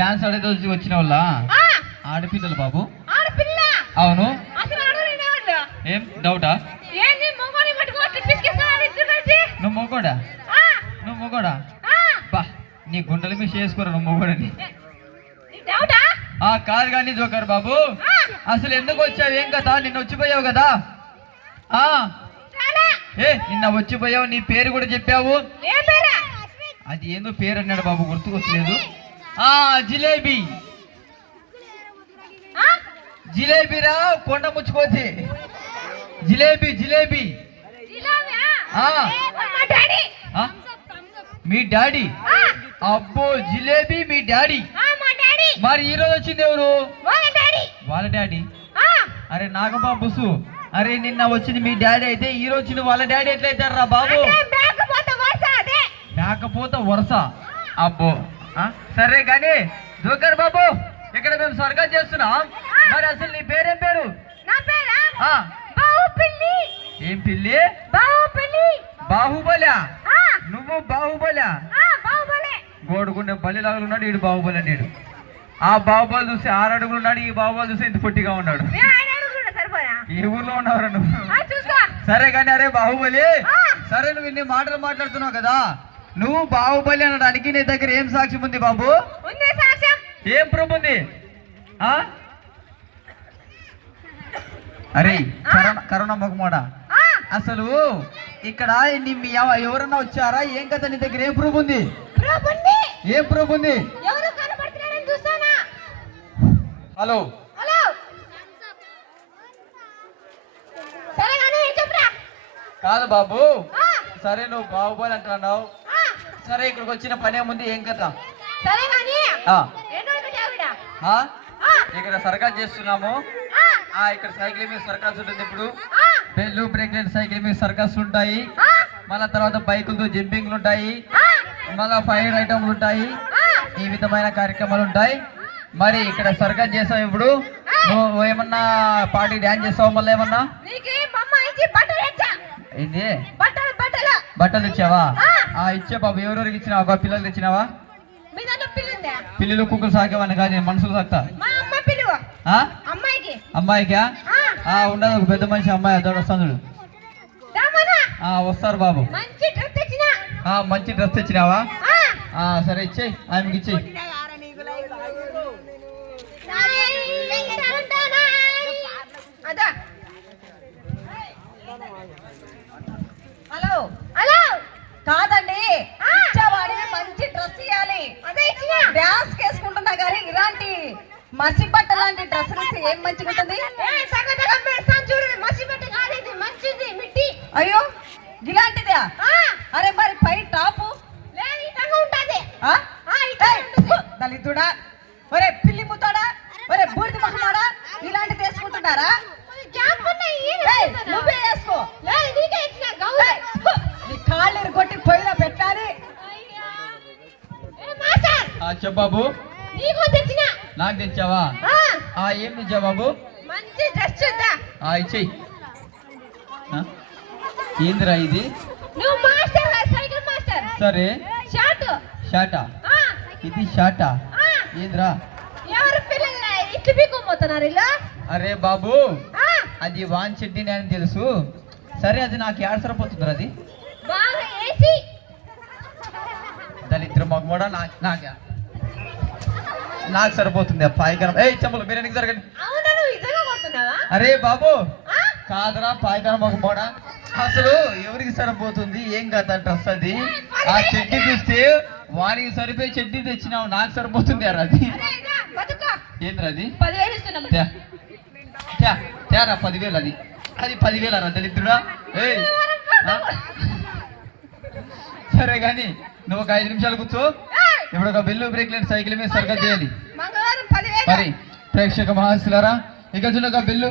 Dance ఆడేది వచ్చిన వాళ్ళ ఆడపిల్లలు బాబు. ఆడపిల్ల? అవును. అసలు ఆడపిల్ల ఏం డౌటా? ఏంది మొగోని పట్టుకొని పిసికేస్తాడు ఇద్దరు కలిసి? నువ్వు మొగోడా? నువ్వు మొగోడా? బా నీ గుండెల మీద చేసుకోరా నువ్వు మొగోడని. డౌటా? కాదు కానీ జోకర్ బాబు, అసలు ఎందుకు వచ్చావు? ఏం కదా నిన్న వచ్చిపోయావు కదా? నిన్న వచ్చిపోయావు, నీ పేరు కూడా చెప్పావు. అది ఏందో పేరు అన్నాడు బాబు, గుర్తుకొచ్చలేదు. జిలేబీ. జిలేబీరా, కొండ ముచ్చుకోచి. జిలేబీ జిలేబీ. మీ డాడీ? అబ్బో జిలేబీ మీ డాడీ. మరి ఈ రోజు వచ్చింది ఎవరు? వాళ్ళ డాడీ. అరే నాగబాబుసు, అరే నిన్న వచ్చింది మీ డాడీ అయితే ఈ రోజు వచ్చింది వాళ్ళ డాడీ ఎట్లయితారా బాబు? మేకపోత వరుస. అబ్బో సరే కానీ జోకర్ బాబు, ఇక్కడ మేము స్వర్గం చేస్తున్నాం. మరి అసలు నీ పేరేం పేరు? ఏం పిల్లి? బాహుబలి. నువ్వు బాహుబలి? గోడుకుండే బలి లాగా ఉన్నాడు ఈడు, బాహుబలి అన్నాడు. ఆ బాహుబలి చూస్తే 6 అడుగులు ఉన్నాడు, ఈ బాహుబలి చూస్తే ఇంత పొట్టిగా ఉన్నాడు. ఏ ఊర్లో ఉన్నావు నువ్వు? సరే కానీ అరే బాహుబలి, సరే నువ్వు ఇన్ని మాటలు మాట్లాడుతున్నావు కదా, నువ్వు బాహుబలి అనడానికి నీ దగ్గర ఏం సాక్ష్యం ఉంది బాబు? ఏం ప్రూఫ్ ఉంది? అరే కరోనా మొగమోడ, అసలు ఇక్కడ ఎవరన్నా వచ్చారా? ఏం కదా నీ దగ్గర ఏం ప్రూఫ్ ఉంది? ఏం ప్రూఫ్ ఉంది? హలో కాదు బాబు, సరే నువ్వు బాహుబలి అంటున్నావు, సరే ఇక్కడికి వచ్చిన పనే ముందు ఏం కదా? ఇక్కడ సర్కస్ చేస్తున్నాము. ఇక్కడ సైకిల్ మీద సర్కస్ ఉంటుంది. ఇప్పుడు బెల్లు బ్రేక్లెట్ సైకిల్ మీద సర్కస్ ఉంటాయి, మళ్ళా తర్వాత బైకులతో జంపింగ్లు ఉంటాయి, మళ్ళా ఫైర్ ఐటమ్లు ఉంటాయి, ఈ విధమైన కార్యక్రమాలు ఉంటాయి. మరి ఇక్కడ సర్కస్ చేసావు, ఇప్పుడు నువ్వు ఏమన్నా పార్టీ డాన్స్ చేస్తావు? మళ్ళీ ఏమన్నా ఏంది? బట్టలు ఇచ్చావా? ఇచ్చే బాబు. ఎవరెవరికి ఇచ్చినావా? పిల్లలు తెచ్చినావా? పిల్లలు కుక్కలు సాకేవాడిని కాదు, నేను మనుషులు సాకుతా. అమ్మాయికా? ఉండదు, ఒక పెద్ద మనిషి అమ్మాయి అదొక వస్తాను. వస్తారు బాబు. మంచి డ్రెస్ తెచ్చినావా? సరే ఇచ్చేయి, ఆమెకి ఇచ్చేయి. హలో హలో, కాదండి, ఇచ్చేవాడిని మంచి డ్రెస్ ఇవ్వాలి. డ్యాన్స్ వేసుకుంటున్నా కానీ ఇలాంటి మసి బట్ట లాంటి డ్రెస్ ఏం మంచిగా ఉంటుంది? అయ్యో ఇలాంటిదా? అరే మరి పై టాపు దళితుడా, ఒరే పిల్లి ముతాడా, ఒరే బూడిద మహమాడా, ఇలాంటిది వేసుకుంటున్నారా? నువ్వే వేసుకో. నీ కాళ్ళు కొట్టి పొయ్యిలో పెట్టాలి. చెప్పాబు, నాకు తెచ్చావా? ఏం తెచ్చావు బాబు? మంచి డ్రెస్ ఇచ్చేయి. ఏందిరా ఇది? నువ్వు మాస్టర్, సైకిల్ మాస్టర్. సరే షాటా? ఇది షాటా? ఏంద్రా? ఎవరు పిల్లలు ఇట్లు పీకోపోతున్నారు ఇలా? అరే బాబు, అది వాన్ చెడ్డీ అని తెలుసు. సరే అది నాకు ఏడ సరిపోతుందిరా? అది బాగా ఏసి దళిద్ర మగమోడా, నాకు సరిపోతుంది. పాయికరం చెమ్మలు మీరు ఎందుకు జరగండి. అరే బాబు కాదురా, పాయికరం మగమోడా, అసలు ఎవరికి సరిపోతుంది? ఏం కదా డ్రెస్ అది? ఆ చెడ్డీ చూస్తే వానికి సరిపోయి చెడ్డీ తెచ్చినావు, నాకు సరిపోతుంది అరా అది? ఏంద్రా అది? 10,000 తేరా 10,000. అది 10,000 అరా దళిద్రుడా? సరే కానీ నువ్వు ఒక 5 నిమిషాలు కూర్చో. ఇప్పుడు ఒక బెల్లు బ్రేక్లెట్ సైకిల్ మీద సర్కస్ చేయాలి. మరి ప్రేక్షక మహాశులారా, ఇక చూడగా బెల్లు